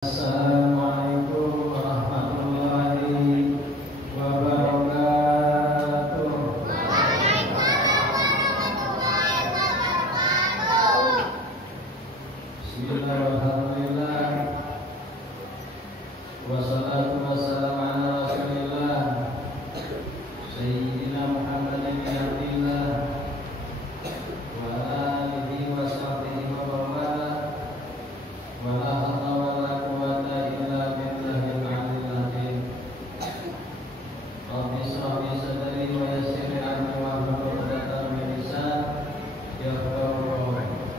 Assalamualaikum warahmatullahi wabarakatuh. Bismillahirrahmanirrahim. Wassalatu wassalamu ala Rasulillah Sayyidina Muhammadin bin Abdillah wa alihi wa sahbihi wa bawala wa la hawla wa la quwwata illa billahil aliyyil azim. Rabbi shrah li sadri wa yassir li amri wahlul 'uqdatam min lisani yafqahu qawli.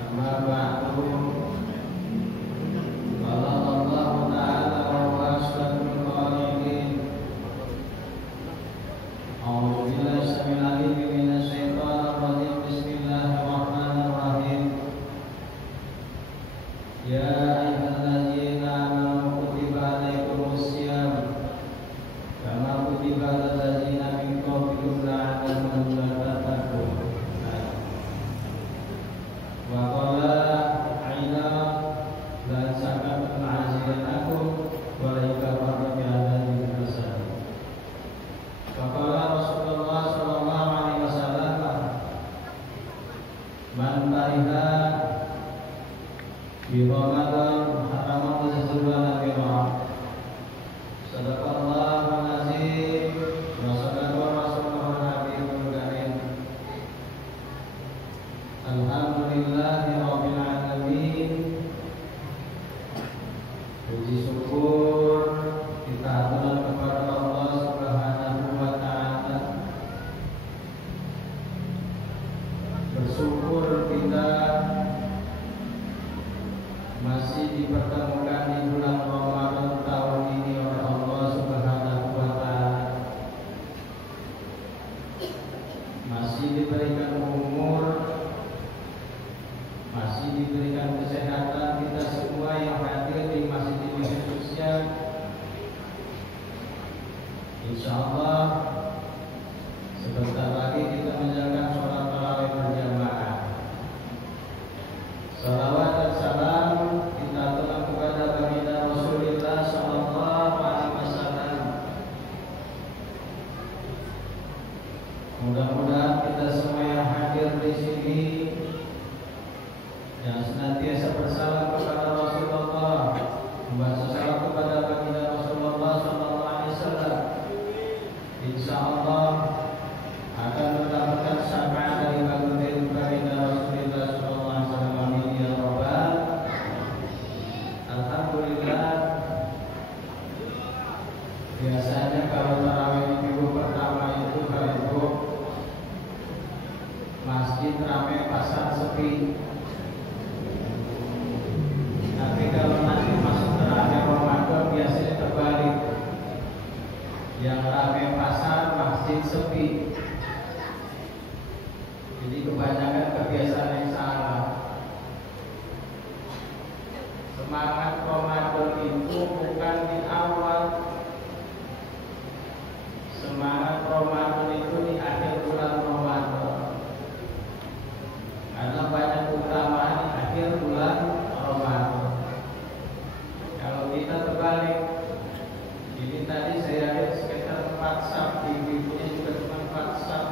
Amma ba'du. Qala Allah ta'ala wa huwa asdaqul qa'ilin. A'udzu billahi samil 'alim minasy syaithanir rajim. Bismillahirrahmanirrahim. Ya ayyuhalladzina amanu kutiba 'alaikumus shiyam kama kutiba 'alal ladzina min qablikum la'allakum tattaqun. Wa qala 'aina la sakatum 'aziyanakum wa la yakfuru bi 'adabin hasan. Wa qala Rasulullah sallallahu alaihi wasallam man bariha bi Ramadan haramah zubana bi Ramadan. Sadaqallahul azim wa sadaqa rasulul habibul karim. Alhamdulillahi rabbil alamin. Puji syukur kita haturkan kepada Allah Subhanahu wa taala. Bersyukur kita masih dipertemukan di bulan Ramadan tahun ini oleh Allah Subhanahu wa taala. Masih diberikan umur, masih diberikan kesehatan kita semua yang hadir di masjid ini khususnya. Insyaallah sebentar lagi kita menjalankan sholat tarawih berjamaah. Salawat dan salam kita aturkan kepada baginda Rasulullah sallallahu alaihi wasallam. Mudah-mudahan kita semua yang hadir di sini yang senantiasa bersalam kepada Rasulullah, membaca salam kepada baginda Rasulullah sallallahu alaihi wasallam, insyaallah akan mendapatkan syafaat dari baginda Rasulullah sallallahu alaihi wasallam. Amin ya rabbal. Alhamdulillah. Biasanya kalau tarawih minggu pertama itu Ibu, masjid ramai, pasar sepi. Tapi kalau nanti masuk terakhir Ramadan biasanya terbalik. Yang ramai pasar, masjid sepi. Jadi kebanyakan kebiasaan yang salah. Semangat Ramadan itu bukan di awal. Semangat Ramadan itu di akhir bulan Ramadan. Karena banyak keutamaan di akhir bulan Ramadan. Kalau kita terbalik, ini tadi saya lihat sekitar 4 sab, ibu-ibunya juga cuma 4 sab.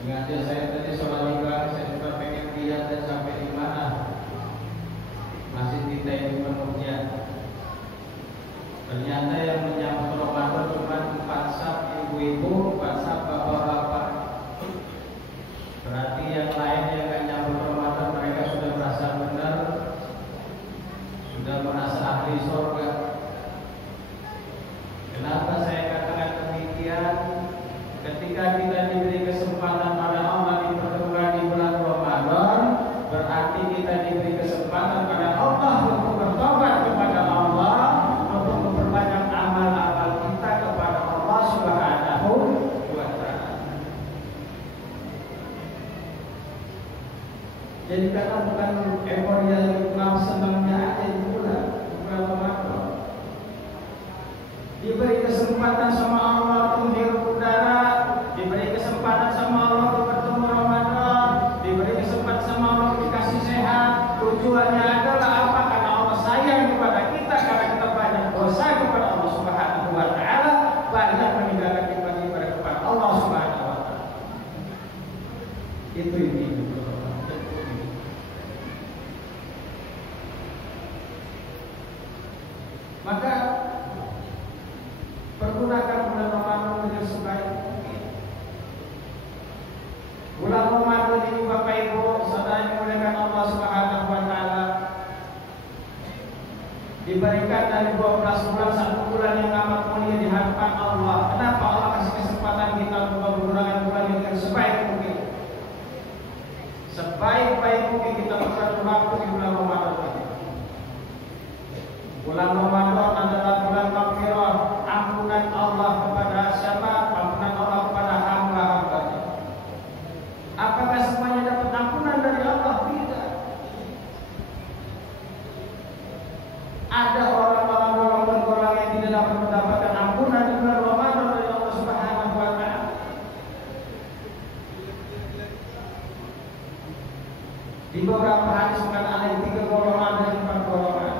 Sengaja saya tadi sholat ibadah, saya juga pengen lihat dan sampai di mana masih kita ini penuhnya. Ternyata yang menyambut Ramadan cuma 4 sab ibu-ibu, 4 sab bapak-bapak. Berarti yang lain yang akan nyambut Ramadan mereka sudah merasa benar, sudah merasa ahli surga. Kenapa saya katakan demikian? Ketika kita diberi kesempatan pada Allah dipertemukan di bulan Ramadan, berarti kita diberi kesempatan pada Allah untuk bertobat kepada Allah, untuk memperbanyak amal-amal kita kepada Allah Subhanahu wa taala. Jadi karena bukan euforia yang senangnya aja di bulan Ramadan. Diberi kesempatan sama Allah untuk menghirup udara, diberi kesempatan sama Allah untuk bertemu Ramadan, diberi kesempatan sama Allah dikasih sehat, tujuan Tujuannya adalah apa? Karena Allah sayang kepada kita, karena kita banyak dosa kepada Allah Subhanahu wa taala, banyak meninggalkan ibadah kepada Allah Subhanahu wa taala. Itu ini. Maka pergunakan bulan Ramadan dengan sebaik mungkin. Bulan Ramadan ini Bapak Ibu saudara yang dimuliakan Allah Subhanahu wa taala, diberikan dari 12 bulan satu bulan yang amat mulia di hadapan Allah. Kenapa Allah kasih kesempatan kita untuk menggunakan bulan ini dengan sebaik mungkin? Sebaik-baik mungkin kita bersatu waktu di bulan Ramadan ini. Bulan Ramadan adalah bulan maghfirah, ampunan Allah kepada siapa? Ampunan Allah kepada hamba-hambanya. Apakah semuanya dapat ampunan dari Allah? Tidak. Ada orang-orang golongan yang tidak dapat mendapatkan ampunan di bulan Ramadan dari Allah Subhanahu wa taala. Di beberapa hadis mengatakan ada 3 golongan dan 4 golongan.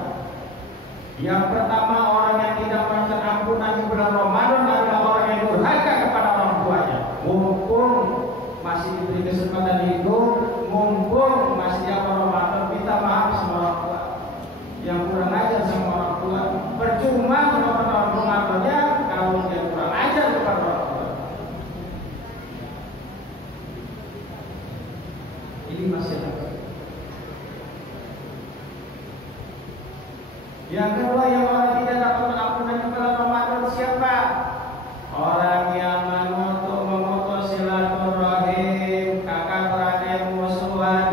Yang pertama, orang yang tidak mendapatkan ampunan di bulan Ramadan adalah orang yang durhaka kepada orang tuanya. Mumpung masih diberi kesempatan hidup, mumpung masih di awal Ramadan, minta maaf sama orang tua. Yang kurang ajar sama orang tua, percuma sama orang Ramadannya kalau dia kurang ajar kepada orang tua. Ini masih ada. Yang kedua, yang orang tidak dapat ampunan di bulan Ramadan siapa? Orang yang memutus silaturahim, kakak beradik musuhan,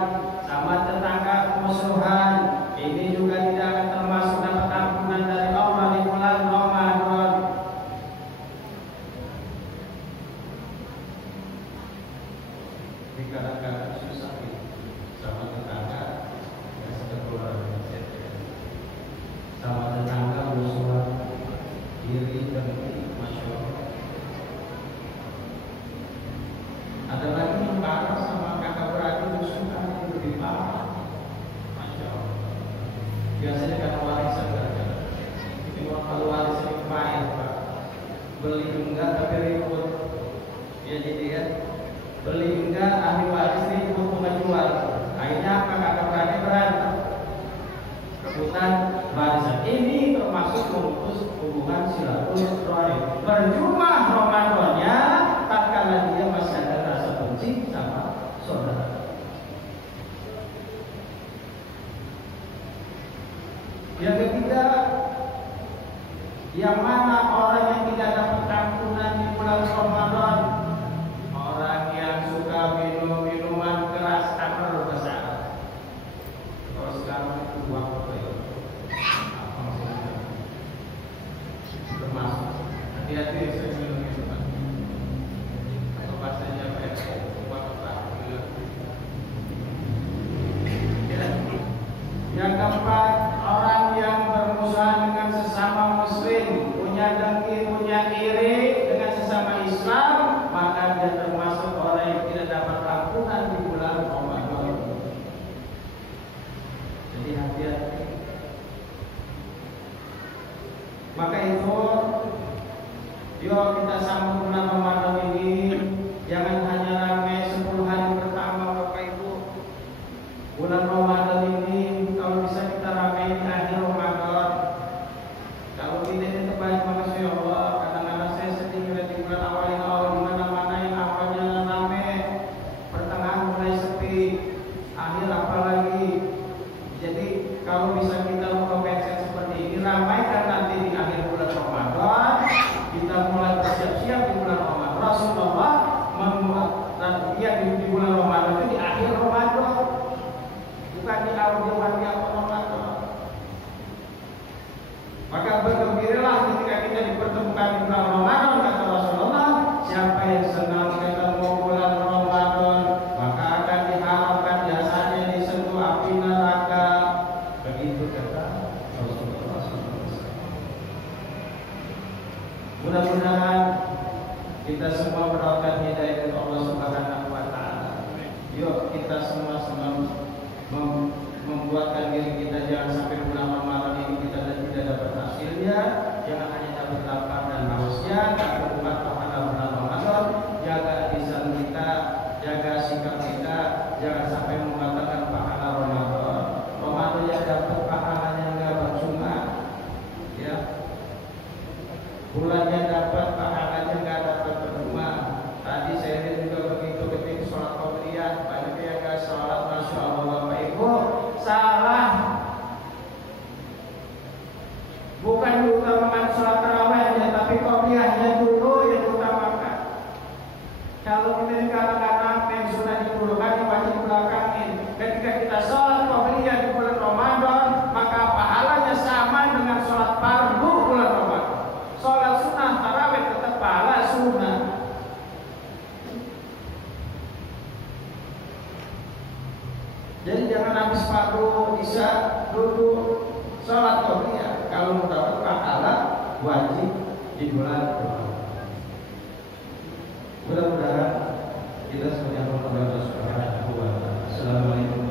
sama tetangga musuhan. Ini juga tidak akan termasuk dapat ampunan dari Allah di bulan Ramadan. Di kadang-kadang susah sama tetangga, ya sudah keluar. Sama tetangga musuhan, diri dengki, masya Allah. Ada lagi yang parah sama kakak beradik musuhan, itu lebih parah, masya Allah. Biasanya karena warisan saja. Ini kalau warisan itu main Pak, beli enggak tapi ribut. Ya jadi ya, beli enggak ahli waris ribut menjual. Akhirnya apa? Kakak beradik berantem. Rebutan warisan. Ini termasuk memutus hubungan silaturahim. Percuma Ramadannya tatkala dia masih ada rasa benci sama saudara. Yang ketiga, yang mana orang yang tidak dapat ampunan di bulan Ramadan? Orang yang suka minum minuman keras tanpa berbesar. Kalau sekarang itu waktu termasuk hati-hati saya minum minuman. Atau bahasanya apa ya? Yang keempat, orang yang bermusuhan dengan sesama muslim, punya dengki, punya iri dengan sesama Islam, maka dia termasuk orang yang tidak dapat ampunan di bulan Ramadan. Jadi hati-hati. Maka itu, yuk kita sambut bulan Ramadan ini. Jangan hanya ramai 10 hari pertama Bapak Ibu. Bulan Ramadan ini kalau bisa kita ramai di akhir Ramadan. Kalau kita ini terbaik, makasih ya Allah. Kadang-kadang saya sedih melihat di bulan awal ini, di mana-mana yang awalnya ramai, pertengahan mulai sepi, akhir apalagi. Jadi kalau bisa kita mengkompensasi seperti ini, ramaikan nanti di akhir bulan Ramadan. Kita mulai bersiap-siap di bulan Ramadan. Rasulullah membuat dia di bulan Ramadan itu di akhir Ramadan, bukan di awal Ramadan. Maka bergembiralah ketika kita dipertemukan di bulan Ramadan, kata Rasulullah. Siapa yang senang ketemu bulan Ramadan, maka akan diharapkan jasanya disentuh api neraka. Begitu kata Rasulullah SAW. Mudah-mudahan kita semua mendapatkan hidayah dari Allah Subhanahu wa taala. Yuk kita semua membuatkan diri diri kita jangan sampai bulan Ramadan ini kita tidak dapat hasilnya, jangan hanya dapat lapar dan hausnya, tapi umat pahala bulan Ramadan. Jaga lisan kita, jaga sikap kita, jangan sampai mengatakan pahala Ramadan. Ramadan yang dapat pahalanya enggak percuma, ya. Bulannya dapat pahalanya enggak dapat percuma. Tadi saya lihat juga begitu ketika sholat qabliyah, banyak yang enggak sholat, masya Allah Bapak Ibu, salah. Bukan diutamakan sholat tarawihnya, tapi qabliyahnya dulu yang diutamakan. Kalau kita dikatakan apa yang sudah didulukan wajib belakangin. Ketika kita sholat qabliyah di bulan Ramadan, maka pahalanya sama dengan sholat fardu bulan Ramadan. Sholat sunnah tarawih tetap pahala sunnah. Jadi jangan habis fardu isya dulu sholat qabliyah. Kalau mau dapat pahala wajib di bulan Ramadan. Mudah-mudahan kita semuanya berdoa. Assalamualaikum.